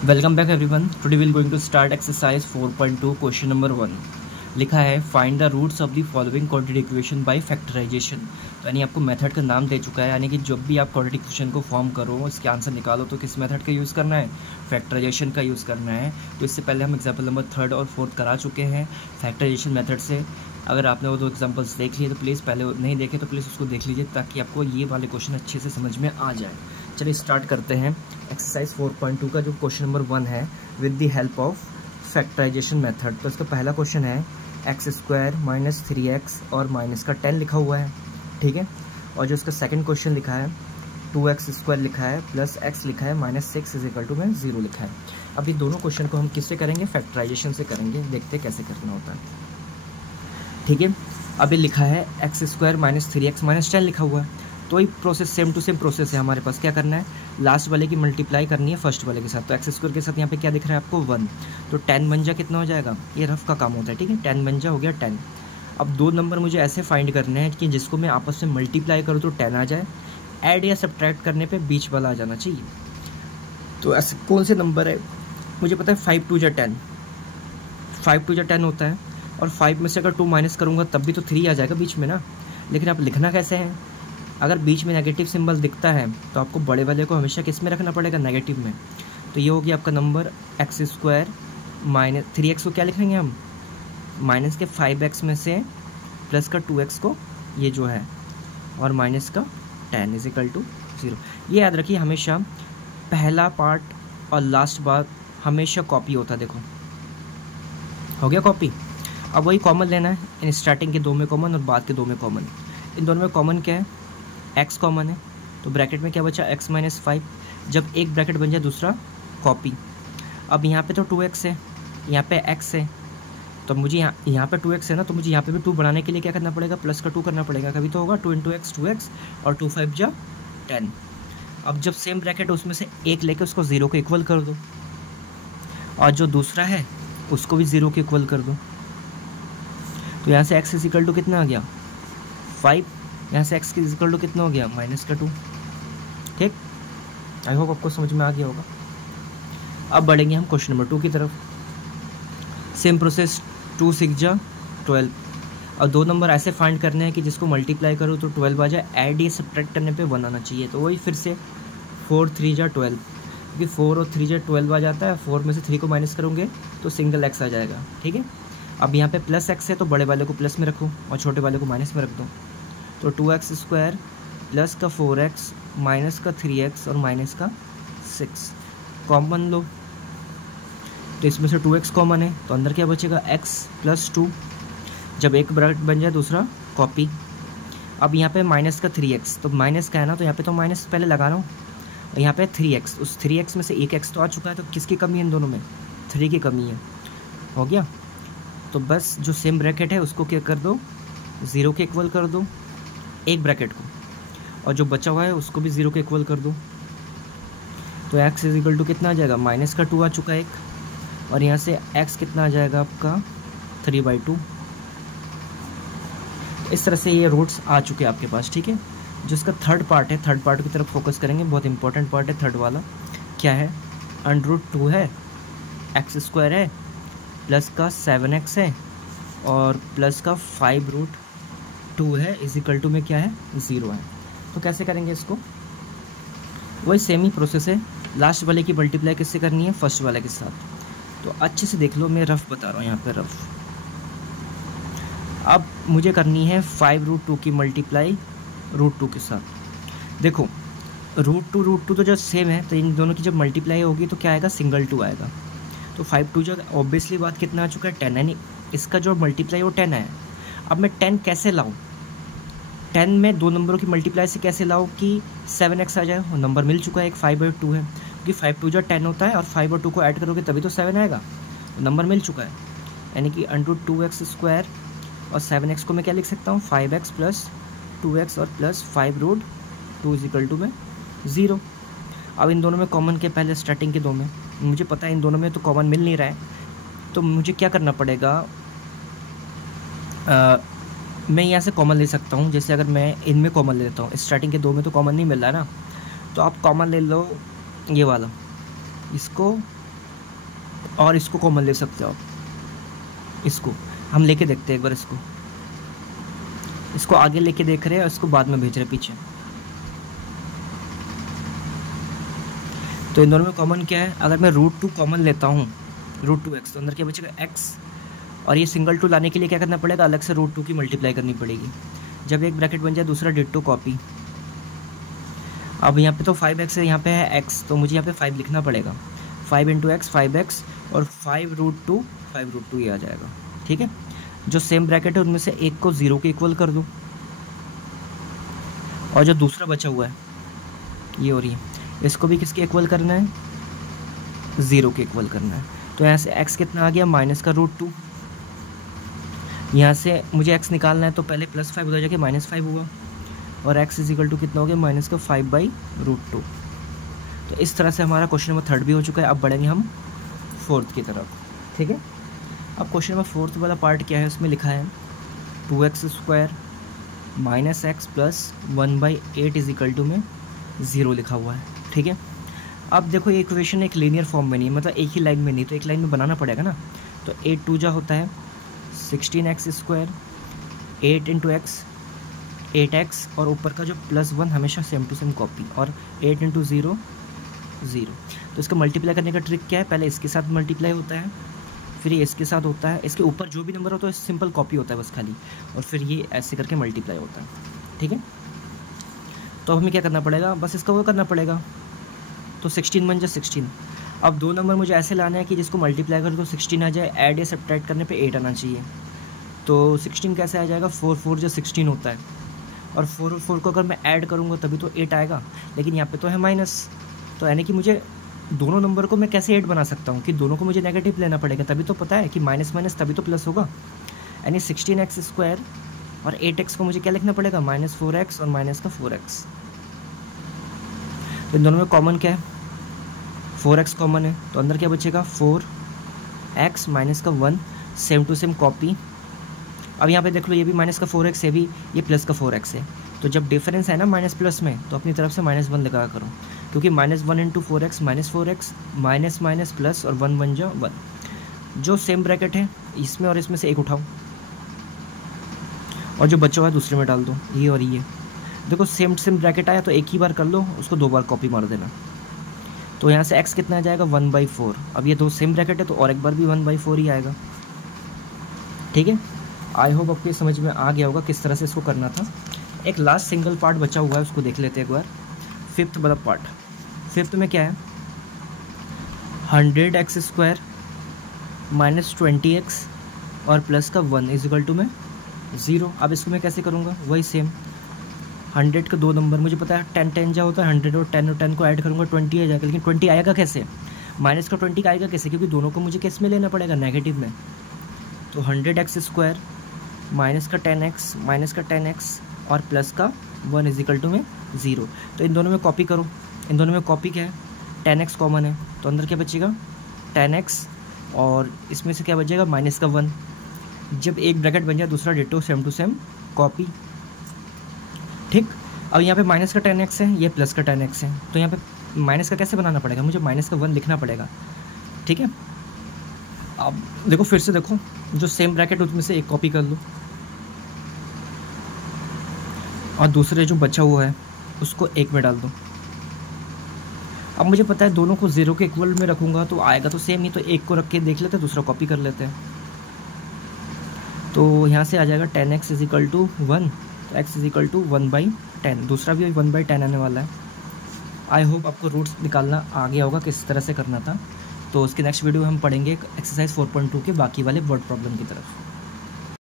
Welcome back everyone. Today will going to start exercise 4.2 question number 1। लिखा है find the roots of the following quadratic equation by factorisation. तो यानी आपको method का नाम दे चुका है, यानी कि जब भी आप क्वाड्रेटिक इक्वेशन को फॉर्म करो, इसके आंसर निकालो, तो किस मेथड का यूज़ करना है? फैक्टराइजेशन का यूज़ करना है। तो इससे पहले हम एग्जाम्पल नंबर 3 और 4 करा चुके हैं फैक्टराइजेशन मेथड से। अगर आपने वो 2 एग्जाम्पल्स देख लिए तो प्लीज़, पहले नहीं देखे तो प्लीज़ उसको देख लीजिए, ताकि आपको ये वाले क्वेश्चन अच्छे से समझ में आ जाए। चलिए स्टार्ट करते हैं एक्सरसाइज 4.2 का जो क्वेश्चन नंबर 1 है, with the help of factorisation method. तो इसका पहला क्वेश्चन है x² माइनस 3x और माइनस का 10 लिखा हुआ है, ठीक है। और जो इसका सेकंड क्वेश्चन लिखा है 2x² लिखा है प्लस x लिखा है माइनस 6 इज इक्वल टू में 0 लिखा है। अब ये दोनों क्वेश्चन को हम किससे करेंगे? फैक्टराइजेशन से करेंगे। देखते हैं कैसे करना होता है, ठीक है। अभी लिखा है x² माइनस 3x माइनस 10 लिखा हुआ है, तो वही process, same to same process है हमारे पास। क्या करना है? लास्ट वाले की मल्टीप्लाई करनी है फर्स्ट वाले के साथ। तो x² के साथ यहाँ पे क्या दिख रहा है आपको? 1। तो 10 बन जा कितना हो जाएगा? ये रफ का काम होता है, ठीक है। 10 बन जा हो गया 10। अब 2 नंबर मुझे ऐसे फाइंड करने हैं कि जिसको मैं आपस में मल्टीप्लाई करूँ तो 10 आ जाए, ऐड या सब्ट्रैक्ट करने पर बीच वाला आ जाना चाहिए। तो ऐसे कौन से नंबर है? मुझे पता है 5 2 जा 10, 5 2 जा 10 होता है, और 5 में से अगर 2 माइनस करूँगा तब भी तो 3 आ जाएगा बीच में ना। लेकिन आप लिखना कैसे है? अगर बीच में नेगेटिव सिंबल दिखता है तो आपको बड़े वाले को हमेशा किस में रखना पड़ेगा? नेगेटिव में। तो ये हो गया आपका नंबर x² माइनस 3x को क्या लिखेंगे हम? माइनस के 5x में से प्लस का 2x को, ये जो है, और माइनस का 10 इज इक्वल टू 0। ये याद रखिए, हमेशा पहला पार्ट और लास्ट बार हमेशा कॉपी होता है। देखो हो गया कॉपी। अब वही कॉमन लेना है, इन स्टार्टिंग के 2 में कॉमन और बाद के 2 में कॉमन। इन दोनों में कॉमन क्या है? x कॉमन है, तो ब्रैकेट में क्या बचा? x minus 5। जब एक ब्रैकेट बन जाए दूसरा कॉपी। अब यहाँ पे तो 2x है, यहाँ पे x है, तो मुझे यहाँ पे 2x है ना, तो मुझे यहाँ पे भी 2 बढ़ाने के लिए क्या करना पड़ेगा? प्लस का 2 करना पड़ेगा। कभी तो होगा 2 × x 2x और 2 5 जा 10। अब जब सेम ब्रैकेट उसमें से एक लेके उसको 0 के इक्वल कर दो, और जो दूसरा है उसको भी 0 के इक्वल कर दो। तो यहाँ से x इज इक्वल टू कितना आ गया? 5। यहाँ से x इज इक्वल टू कितना हो गया? माइनस का 2। ठीक, आई होप आपको समझ में आ गया होगा। अब बढ़ेंगे हम क्वेश्चन नंबर 2 की तरफ। सेम प्रोसेस, 2 6 जा 12। और 2 नंबर ऐसे फाइंड करने हैं कि जिसको मल्टीप्लाई करो तो 12 आ जाए, ऐड या सब्ट्रैक्ट करने पे 1 आना चाहिए। तो वही फिर से 4 3 जा 12, क्योंकि 4 और 3 जा 12 आ जाता है। 4 में से 3 को माइनस करोगे तो सिंगल x आ जाएगा, ठीक है। अब यहाँ पे प्लस x है तो बड़े वाले को प्लस में रखो और छोटे वाले को माइनस में रख दो। तो 2x² प्लस का 4x माइनस का 3x और माइनस का 6 कॉमन लो। तो इसमें से 2x कॉमन है, तो अंदर क्या बचेगा? x plus 2। जब एक ब्रैकेट बन जाए दूसरा कॉपी। अब यहाँ पे माइनस का 3x, तो माइनस का है ना, तो यहाँ पे तो माइनस पहले लगा रहा हूँ। और यहाँ पे 3x, उस 3x में से एक x तो आ चुका है, तो किसकी कमी है? इन दोनों में 3 की कमी है। हो गया। तो बस जो सेम ब्रैकेट है उसको क्या कर दो? 0 के इक्वल कर दो एक ब्रैकेट को, और जो बचा हुआ है उसको भी 0 के इक्वल कर दो। तो x इज इक्वल टू कितना आ जाएगा? माइनस का 2 आ चुका है एक, और यहाँ से x कितना आ जाएगा आपका? 3/2। इस तरह से ये रूट्स आ चुके हैं आपके पास, ठीक है। जो इसका थर्ड पार्ट है, थर्ड पार्ट की तरफ फोकस करेंगे। बहुत इंपॉर्टेंट पार्ट है थर्ड वाला। क्या है? √2 है, x² है, प्लस का 7x है, और प्लस का 5√2 है, इज इक्वल टू में क्या है? 0 है। तो कैसे करेंगे इसको? वही सेम ही प्रोसेस है। लास्ट वाले की मल्टीप्लाई किससे करनी है? फर्स्ट वाले के साथ। तो अच्छे से देख लो, मैं रफ बता रहा हूँ यहाँ पे, रफ। अब मुझे करनी है 5√2 की मल्टीप्लाई √2 के साथ। देखो √2 तो जब सेम है, तो इन दोनों की जब मल्टीप्लाई होगी तो क्या आएगा? सिंगल 2 आएगा। तो 5 2 जो ऑब्वियसली बात कितना आ चुका है? 10, यानी इसका जो मल्टीप्लाई वो 10 है। अब मैं 10 कैसे लाऊं? 10 में 2 नंबरों की मल्टीप्लाई से कैसे लाऊं कि 7x आ जाए? वो नंबर मिल चुका है, एक 5/2 है, क्योंकि 5 2 जो 10 होता है, और 5 और 2 को ऐड करोगे तभी तो 7 आएगा। तो नंबर मिल चुका है, यानी कि √2x² और 7x को मैं क्या लिख सकता हूँ? 5x प्लस 2x और प्लस 5√2 इज इक्वल टू में 0। अब इन दोनों में कॉमन के पहले स्टार्टिंग के 2 में मुझे पता है इन दोनों में तो कॉमन मिल नहीं रहा है, तो मुझे क्या करना पड़ेगा? मैं यहाँ से कॉमन ले सकता हूँ। जैसे अगर मैं इनमें कॉमन ले लेता हूँ, स्टार्टिंग के 2 में तो कॉमन नहीं मिल रहा है ना, तो आप कॉमन ले लो ये वाला, इसको और इसको कॉमन ले सकते हो आप, इसको हम लेके देखते हैं एक बार, इसको आगे लेके देख रहे हैं और इसको बाद में भेज रहे हैं पीछे। तो इन दोनों में कॉमन क्या है, अगर मैं √2 कॉमन लेता हूँ, √2x, तो अंदर क्या बचेगा x, और ये सिंगल टू लाने के लिए क्या करना पड़ेगा, अलग से √2 की मल्टीप्लाई करनी पड़ेगी। जब एक ब्रैकेट बन जाए दूसरा डिट्टो कॉपी। अब यहाँ पे तो 5x है, यहाँ पे है x, तो मुझे यहाँ पे 5 लिखना पड़ेगा, 5 × x 5x, और 5√2 ये आ जाएगा। ठीक है, जो सेम ब्रैकेट है उनमें से एक को 0 के इक्वल कर दूँ, और जो दूसरा बचा हुआ है ये और ये, इसको भी किसके इक्वल करना है, 0 के इक्वल करना है। तो यहाँ से x कितना आ गया, -√2। यहाँ से मुझे x निकालना है, तो पहले +5 उधर जाके -5 हुआ, और x = कितना हो गया, -5/√2। तो इस तरह से हमारा क्वेश्चन नंबर 3 भी हो चुका है। अब बढ़ेंगे हम 4th की तरफ। ठीक है, अब क्वेश्चन नंबर 4th वाला पार्ट क्या है, उसमें लिखा है 2x² - x + 1/8 में 0 लिखा हुआ है। ठीक है, अब देखो ये इक्वेशन एक लीनियर फॉर्म में नहीं है, मतलब एक ही लाइन में नहीं, तो एक लाइन में बनाना पड़ेगा ना। तो 8 2 जा होता है 16x², 8 × x 8x, और ऊपर का जो +1 हमेशा सेम टू सेम कॉपी, और 8 × 0 0। तो इसका मल्टीप्लाई करने का ट्रिक क्या है, पहले इसके साथ मल्टीप्लाई होता है, फिर ये इसके साथ होता है, इसके ऊपर जो भी नंबर होता है सिंपल कॉपी होता है बस खाली, और फिर ये ऐसे करके मल्टीप्लाई होता है। ठीक है, तो हमें क्या करना पड़ेगा, बस इसका वो करना पड़ेगा। तो 16 बन जाए 16। अब दो नंबर मुझे ऐसे लाना है कि जिसको मल्टीप्लाई करो तो 16 आ जाए, ऐड या सब्ट्रैक्ट करने पे 8 आना चाहिए। तो 16 कैसे आ जाएगा, 4 4 जो 16 होता है, और 4 और 4 को अगर मैं ऐड करूँगा तभी तो 8 आएगा, लेकिन यहाँ पे तो है माइनस। तो यानी कि मुझे दोनों नंबर को मैं कैसे 8 बना सकता हूँ, कि दोनों को मुझे नेगेटिव लेना पड़ेगा, तभी तो पता है कि माइनस माइनस तभी तो प्लस होगा। यानी 16x² और 8x को मुझे क्या लिखना पड़ेगा, -4x और -4x। तो इन दोनों में कॉमन क्या है, 4x कॉमन है, तो अंदर क्या बचेगा, 4x -1 same to same copy. अब यहाँ पे देख लो, ये भी -4x है, भी ये +4x है। तो जब डिफरेंस है ना माइनस प्लस में, तो अपनी तरफ से -1 लगा करो, क्योंकि -1 × 4x -4x, minus minus plus, और 1 बन जाओ 1। जो सेम ब्रैकेट है इसमें और इसमें से एक उठाओ, और जो बचा हुआ है दूसरे में डाल दो, ये और ये। देखो सेम ब्रैकेट आया तो एक ही बार कर लो, उसको 2 बार कॉपी मार देना। तो यहाँ से x कितना आ जाएगा, 1/4। अब ये दो सेम ब्रैकेट है तो और एक बार भी 1/4 ही आएगा। ठीक है, आई होप आपको समझ में आ गया होगा किस तरह से इसको करना था। एक लास्ट सिंगल पार्ट बचा हुआ है, उसको देख लेते हैं एक बार। 5th वाला पार्ट, 5th में क्या है, 100x² -20x और प्लस का 1 = में 0। अब इसको मैं कैसे करूँगा, वही सेम 100 का 2 नंबर, मुझे पता है 10 10 जा होता है, 100 और 10 को ऐड करूँगा 20 आ जाएगा। लेकिन 20 आएगा कैसे, माइनस का 20 आएगा कैसे, क्योंकि दोनों को मुझे किस में लेना पड़ेगा, नेगेटिव में। तो 100x² माइनस का 10x और प्लस का 1 = में 0। तो इन दोनों में कॉपी करो, इन दोनों में कॉपी क्या है, 10x कॉमन है, तो अंदर क्या बचेगा 10x, और इसमें से क्या बचेगा -1। जब एक ब्रैकेट बन जाए दूसरा ditto same to same copy. ठीक, अब यहाँ पे माइनस का 10x है, ये प्लस का 10x है, तो यहाँ पे माइनस का कैसे बनाना पड़ेगा, मुझे -1 लिखना पड़ेगा। ठीक है, अब देखो फिर से देखो, जो सेम ब्रैकेट उसमें से एक कॉपी कर लो, और दूसरे जो बचा हुआ है उसको एक में डाल दो। अब मुझे पता है दोनों को 0 के इक्वल में रखूँगा तो आएगा तो सेम ही, तो एक को रख के देख लेते हैं, दूसरा कॉपी कर लेते हैं। तो यहाँ से आ जाएगा 10x = 1, तो x = 1/10, दूसरा भी 1/10 आने वाला है। आई होप आपको रूट्स निकालना आ गया होगा किस तरह से करना था। तो उसके नेक्स्ट वीडियो में हम पढ़ेंगे एक्सरसाइज 4.2 के बाकी वाले वर्ड प्रॉब्लम की तरफ।